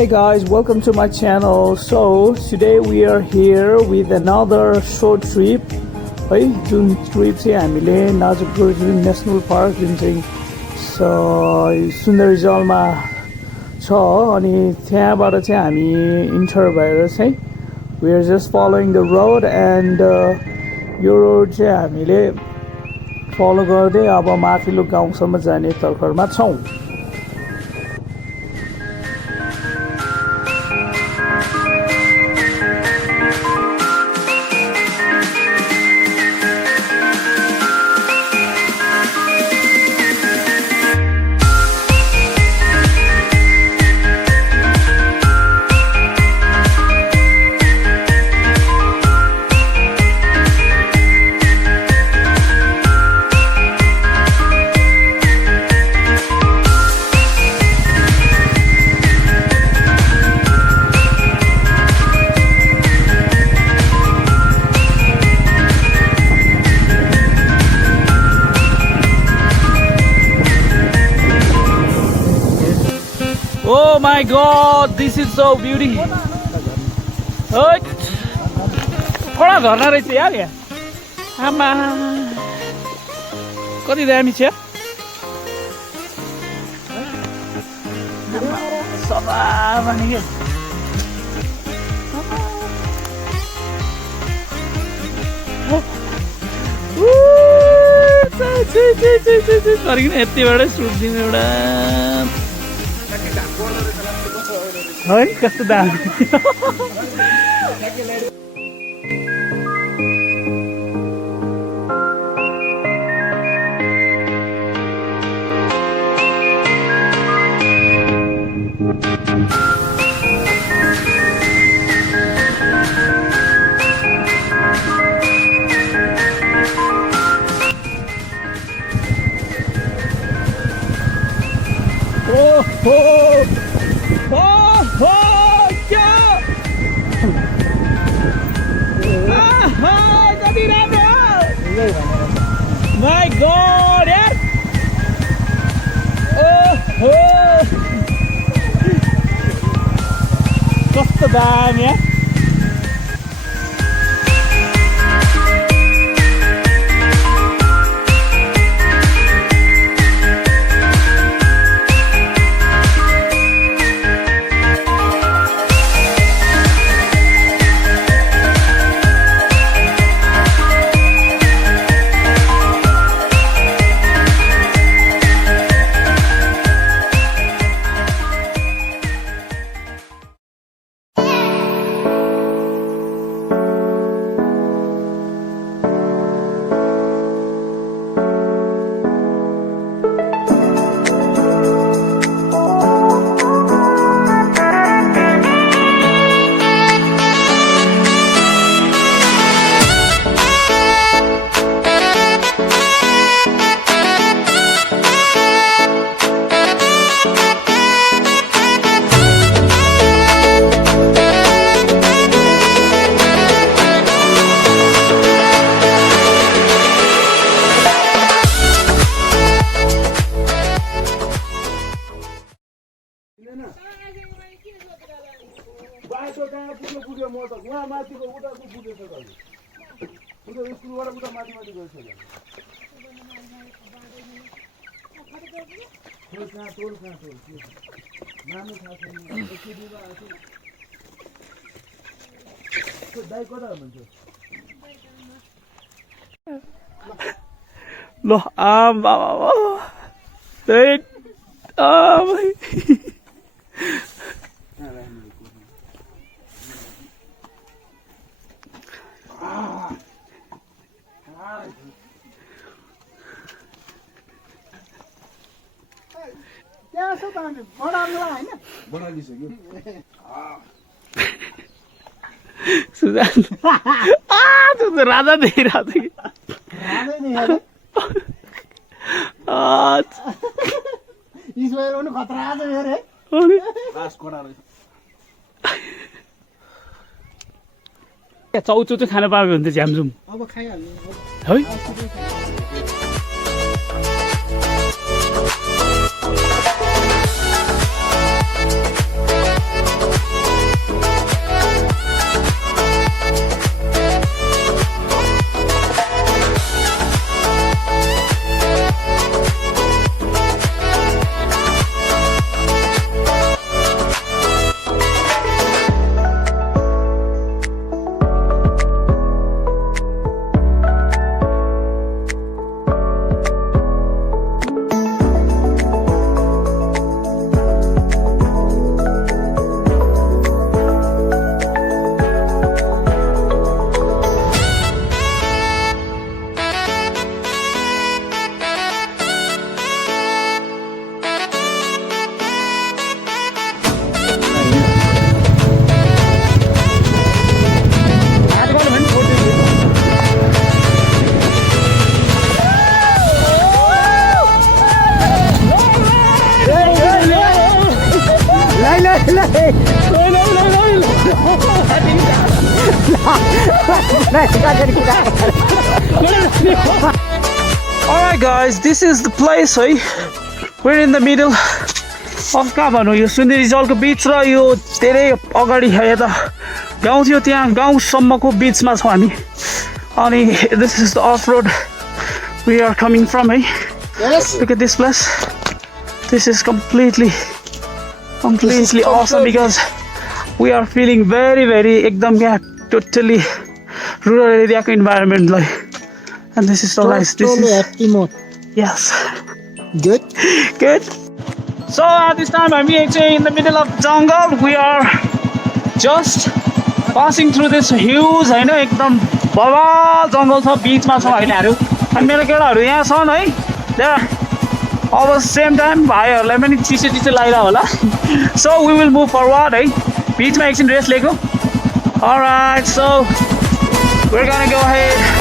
Hey guys, welcome to my channel. So today we are here with another short trip. है जुन trip चाहिँ हामीले नाजपुर जुन national park जुन चाहिँ सुन्दरजलमा छ अनि त्यहाँबाट चाहिँ हामी इन्टर भएर चाहिँ we are just following the road and यो रोड चाहिँ हामीले फलो गर्दै अब माथिल्लो गाउँसम्म जाने तर्खरमा छौं. Oh my god, this is so beautiful. कडा झर्ना रहेछ यार यहाँ. आमा कति दामी छ. सफा पनि के. गरिकन यतिबाटै सुट दिनु एउटा है कस्तो दामी. My god, yaar. Kasta daami yaar. बाटो कहाँ पुग्यो मोटो उहाँ माथिको उताको पुगेछ गयो उता स्कुलबाट उता माथि माथि गइसक्यो. टोल नामै थाहा छैन. दाइ कता हुनुहुन्छ ल आम बाबा त्यही सुजान त्यो त राजा देखि राजा चौचो चाहिँ खान पायो भने त झ्यामझुम अब खाइहाल्नु है. Alright guys, this is the place है. We're in the middle of कहाँ भनौँ यो सुन्दरी जलको बिच र यो धेरै अगाडि यता गाउँ थियो त्यहाँ गाउँसम्मको बिचमा छौँ हामी. अनि this is the off-road we are coming from है. Yes. Look at this place. This is completely awesome because we are feeling very एकदम यहाँ totally rural area को environment like. And this is so nice. This is happy mode. yes. Good. Good. So at this time I'm actually in the middle of jungle. We are just passing through this huge हैन एकदम बवाल जंगल छ बीचमा छ हैनहरु. अनि मेरो केटाहरु यहाँ छन् है. There. All the same time भाइहरुलाई पनि चिसो लागिरा होला. So we will move forward है. बीचमा एकछिन रेस्ट लिएको. All right. So we're gonna go ahead